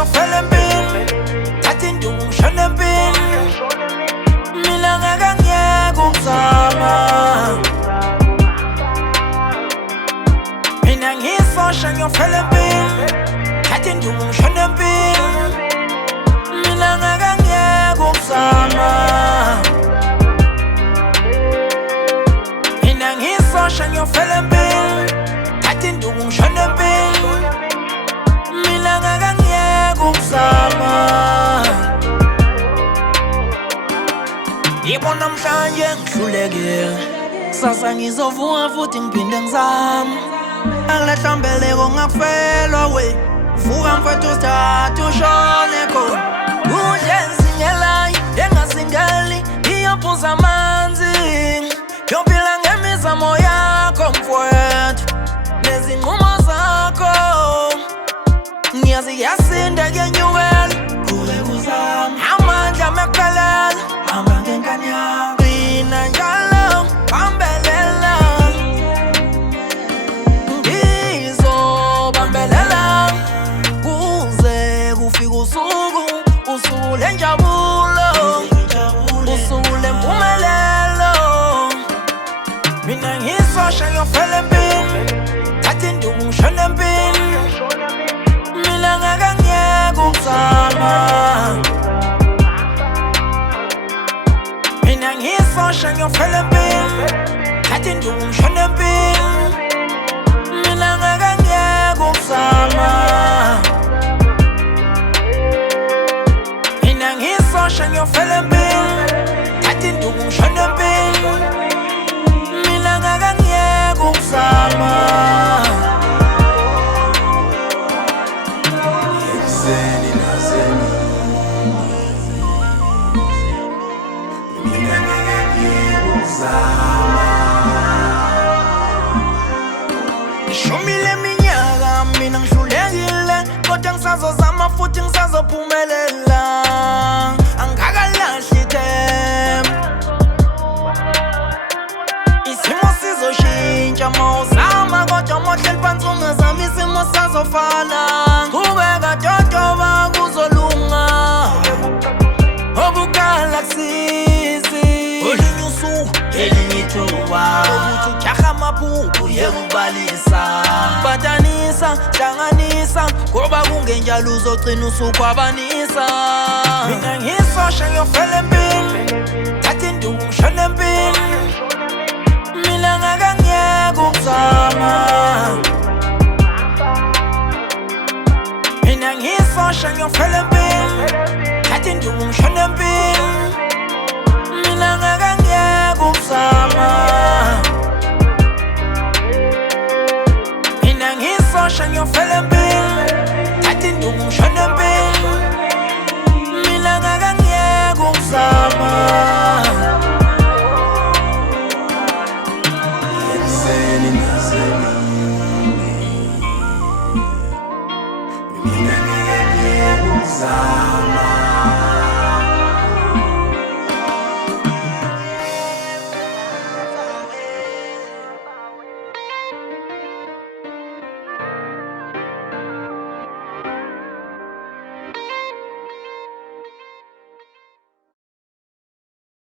ngiyofela empini thatha induku ngishona empini mina ngeke ukuzama mina ngisosha ngiyofela empini thatha induku ngishona empini mina ngeke ukuzama mina ngisosha ngiyofela empini thatha induku ngishona empini mina ngeke ukuzama yebo namhlanje ngihlulekile kusasa ngizovuka futhi ngiphinde ngizame angilahla mbeleko ngakufelwa we vuka mfethu usithathe ushone khona kunje ngizinyelayo engasingeli ngiyophuza amanzi ngiyophila ngemizamo yakho mfowethu nezinqumo zakho ngiyazi yasinda kuyenyukela kube kuzama amandla mekuphelela hamba ngenkani yakho qina njalo bambelela ngizobambelela kuze kufike usuku lenjabulo usuku lempumelelo mina ngisosha ngiyofela empini thatha induku ngishona empini mina ngeke ukuzama mina ngisosha ngiyofela empini thatha induku ngishona empini mina ngeke ukuzama mina ngisosha ngiyofela empini thatha induku ngishona empini mina ngeke ukuzama Zeni na zeni mina ngeke ukuzama ngishumile minyaka mina ngihlulekile kodwa ngisazozama futhi ngisazophumelela angakalahli ithemba isimo sizoshintsha mawuzama kodwa mohleli phansi ungazami isimo sazofana qhubeka totoba kuzolunga obukala kusizi olinye usuku elinye ithuba ukuthi ujaha amaphupho yekubalisa batanisa hlanganisa ngoba kungenjalo uzogcina usukhwabanisa mina ngisosha ngiyofela empini thatha induku ngishona empini mina ngeke ukuzama mina ngisosha ngiyofela empini thatha induku ngishona